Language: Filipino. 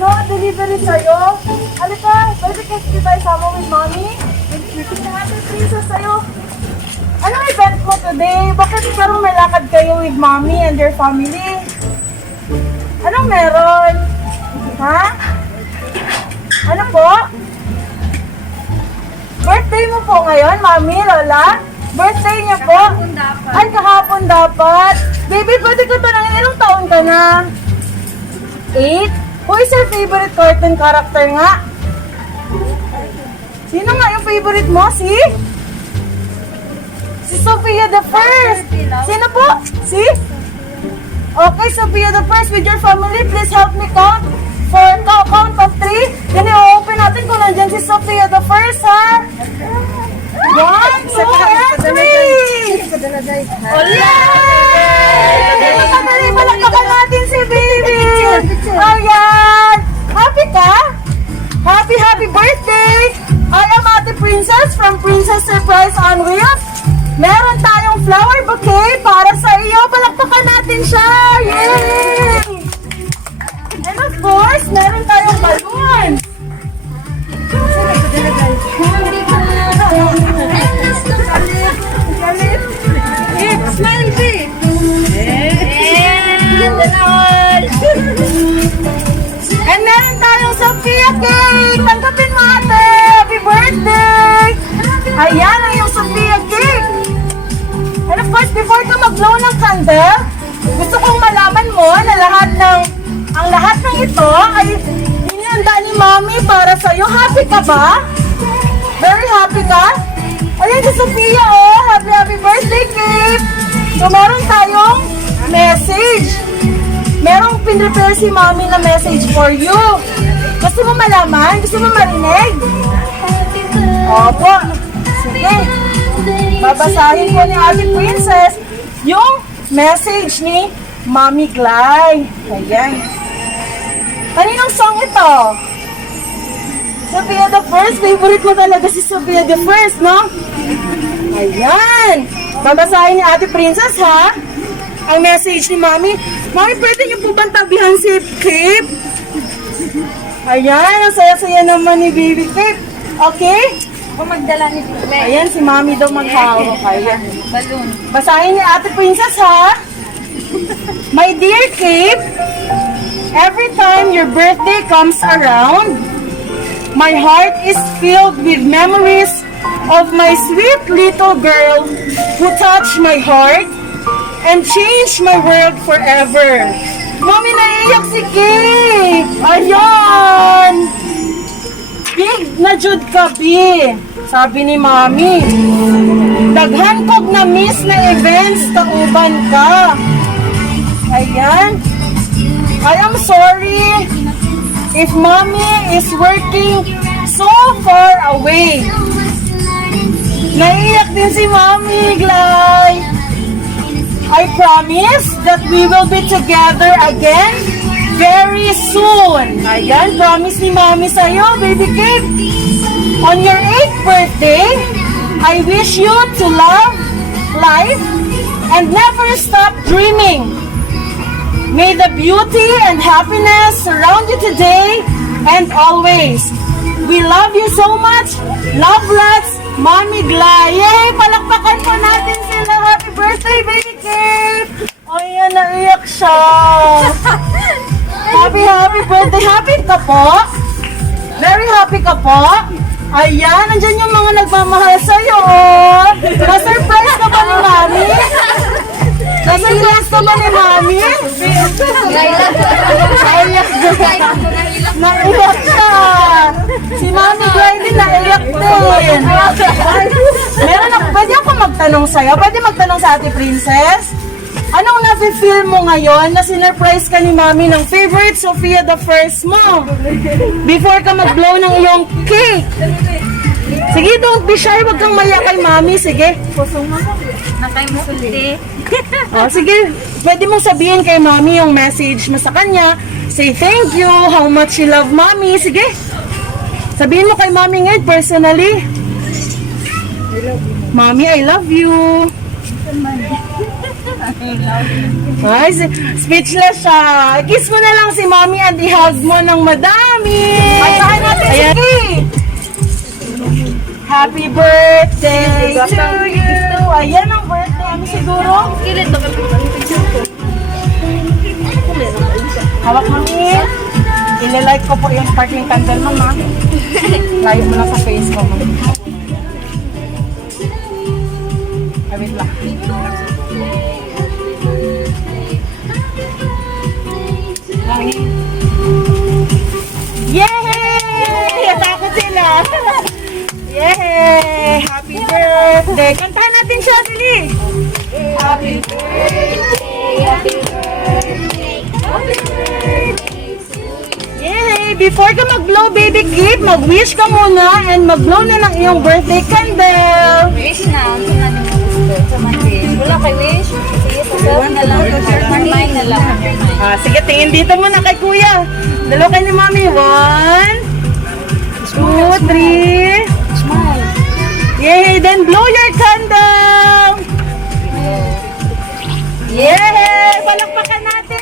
delivery sa'yo. Halika, pwede kasi tayo sama with mommy. Bibigyan na natin princess sa'yo. Anong event mo today? Bakit parang may lakad kayo with mommy and your family? Anong meron? Ha? Ano po? Birthday mo po ngayon, mami, lola? Birthday niya po? Kahapon dapat. Ay, kahapon dapat. Baby, pwede ko tanongin, ilang taon ka na? 8? Who is your favorite cartoon character nga? Sino nga yung favorite mo? Si Sophia the First. Sino po? Si? Okay, Sophia the First, with your family, please help me count. For count of 3. Then i-open natin kung nandyan si Sophia the First, ha? 1, 2, and 3! Hola! Madali, palakpakan natin si baby! Ayan! Happy ka? Happy birthday! I am Ate Princess from Princess Surprise on Wheels. Meron tayong flower bouquet para sa iyo. Palakpakan natin siya! Yay! And of course, meron tayong balloon. Smile, babe. And meron tayong Sophia cake. Tanggapin mo, ate. Happy birthday. Ayan ang yung Sophia cake. And of course, before ka mag-blow ng candle, gusto kong malaman mo na ang lahat ng ito ay inihanda ni Mommy para sa'yo. Happy ka ba? Very happy ka? Ayan si Sophia, oh. Happy birthday cake. So, meron tayong message. Merong pinrepare si Mommy na message for you. Gusto mo malaman? Gusto mo marinig? Opo. Sige. Babasahin ko ni Ate Princess yung message ni Mommy Glay. Ayan. Kaninong song ito? Sophia the First. Favorite mo talaga si Sophia the First, no? Ayan. Babasahin ni Ate Princess, ha? Ang message ni Mommy. Mommy, pwede niyo po bang tabihan si Kip? Ayan. Ang saya-saya naman ni Baby Kip. Okay? Ako magdala ni Bebe. Ayan, si Mommy daw maghawak. Ayan. Balloon. Basahin ni Ate Princess, ha? My dear Kip, every time your birthday comes around, my heart is filled with memories of my sweet little girl who touched my heart and changed my world forever. Mommy, naiiyak si Kip! Ayan! Big na jud ka, Bi. Sabi ni Mommy. Daghan kog na miss na events kauban ka. Ayan. I am sorry if Mommy is working so far away. Naiiyak din si Mommy, Glay. I promise that we will be together again very soon. Ayan, promise ni Mommy sa'yo, Baby Kip. On your 8th birthday, I wish you to love life and never stop dreaming. May the beauty and happiness surround you today and always. We love you so much. Love lots, Mommy Glay. Yay! Palakpakan po natin sila. Happy birthday, Baby Kip! Ayan, naiyak siya. Happy birthday. Happy ka po? Very happy ka po? Ayan, nandyan yung mga nagmamahal sa'yo. Oh. Na-surprise ka ba ni Mommy? Na-surprise ka ba ni Mommy? Naiyak siya. Naiyak siya. Si Mommy Glay din naiyak din. Meron ako, pwede ako magtanong sa'yo? Pwede magtanong sa Ate Princess? Anong nafe-feel mo ngayon na sinurprise ka ni Mommy ng favorite Sophia the First mo? Before ka mag-blow ng iyong cake. Sige, don't be shy. Huwag kang maya kay Mommy. Sige. Nakay mo sulti. Oh, sige. Pwede mong sabihin kay Mommy yung message mo sa kanya. Say thank you, how much you love Mommy. Sige. Sabihin mo kay Mommy ngayon personally. Mommy, I love you. Ay, speechless siya. Kiss mo na lang si mommy at i-hug mo ng madami. Pasahan natin si Kay. Happy birthday to you. Ayan ang birthday. Ano siguro? Kilit to kami. Hawak mami. Ililike ko po yung sparkling candle, mama. Live mo na sa face ko, mama. Ay, wait lang. Yay! Natakot sila. Yay! Happy birthday! Kantahan natin siya, Dili. Happy birthday! Happy birthday! Happy birthday! Yay! Before ka mag-blow, baby Kate, mag-wish ka muna and mag-blow na ng iyong birthday candle. Wish na. Ano na mo gusto? Sa wish. Wala kay wish. Sige, sa self na lang. Mine na lang. Sige, tingin dito muna kay kuya. Dalaw kay ni mami. 1, 2, 3. Smile. Yay! Then blow your candle! Yay! Palakpakan natin!